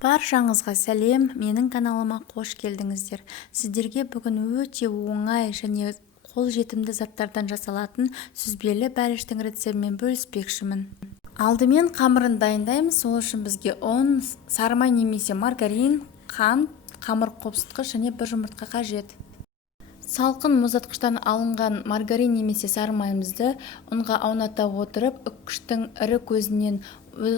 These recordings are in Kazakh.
Баршаңызға сәлем, менің каналыма қош келдіңіздер. Сіздерге бүгін өте оңай және қолжетімді заттардан жасалатын сүзбелі бәліштің рецептімен бөліспекшімін. Алдымен қамырын дайындаймыз. Сол үшін бізге ұн, сары май немесе маргарин, қант, қамыр қопсытқыш және бір жұмыртқа қажет. Салқын мұздатқыштан алынған маргарин немесе сары майымызды ұнға ауната отырып, үккіштің ірі көзінен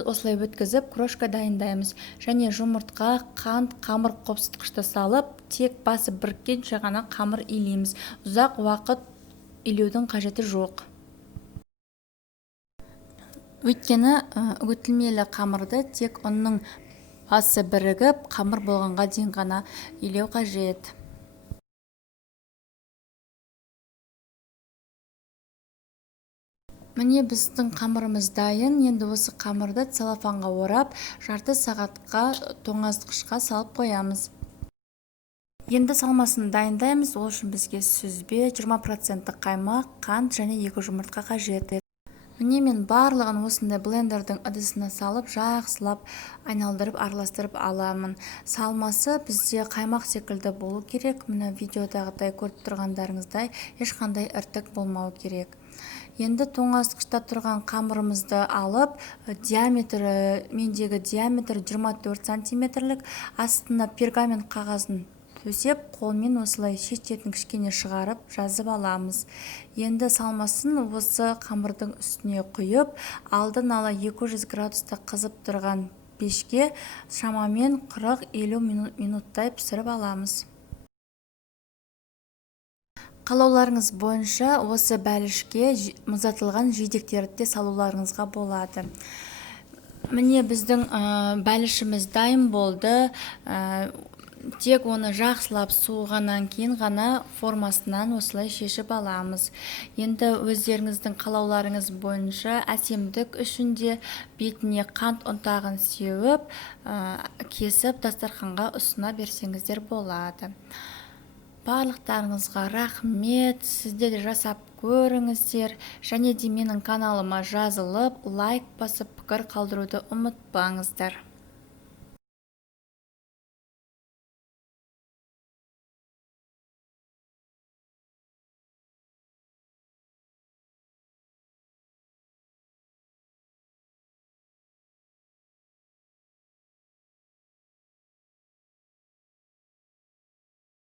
осылай өткізіп, крошка дайындаймыз. Және жұмыртқа, қант, қамыр қопсытқышты салып, тек басы біріккенше ғана қамыр илейміз. Ұзақ уақыт илеудің қажеті жоқ. Өйткені үгітілмелі қамырды тек ұнның басы бірігіп, қамыр болғанға дейін ғана илеу қажет. Міне біздің қамырымыз дайын. Енді осы қамырды целлофанға орап, жарты сағатқа тоңазытқышқа салып қоямыз. Енді салмасын дайындаймыз. Ол үшін бізге сүзбе, 20% қаймақ, қант және 2 жұмыртқа қажет. Міне мен барлығын осындай блендердің ыдысына салып, жақсылап айналдырып, араластырып аламын. Салмасы бізде қаймақ секілді болу керек. Міне видеодағыдай көріп тұрғандарыңыздай ешқандай іртік болмау керек. Енді тоңазытқышта тұрған қамырымызды алып, мендегі диаметр 24 сантиметрлік, астына пергамент қағазын төсеп, қолмен осылай шеттетін кішкене шығарып, жазып аламыз. Енді салмасын осы қамырдың үстіне құйып, алдын ала 200 градуста қызып тұрған пешке шамамен 40-50 минуттай пісіріп аламыз. Қалауларыңыз бойынша осы бәлішке мұздатылған жидектерді де салуларыңызға болады. Міне біздің бәлішіміз дайын болды. Тек оны жақсылап суығаннан кейін ғана формасынан осылай шешіп аламыз. Енді өздеріңіздің қалауларыңыз бойынша әсемдік үшін де бетіне қант ұнтағын сеуіп, кесіп дастарханға ұсына берсеңіздер болады. Барлықтарыңызға рахмет. Сіздер де жасап көріңіздер. Және де менің каналыма жазылып, лайк басып, пікір қалдыруды ұмытпаңыздар.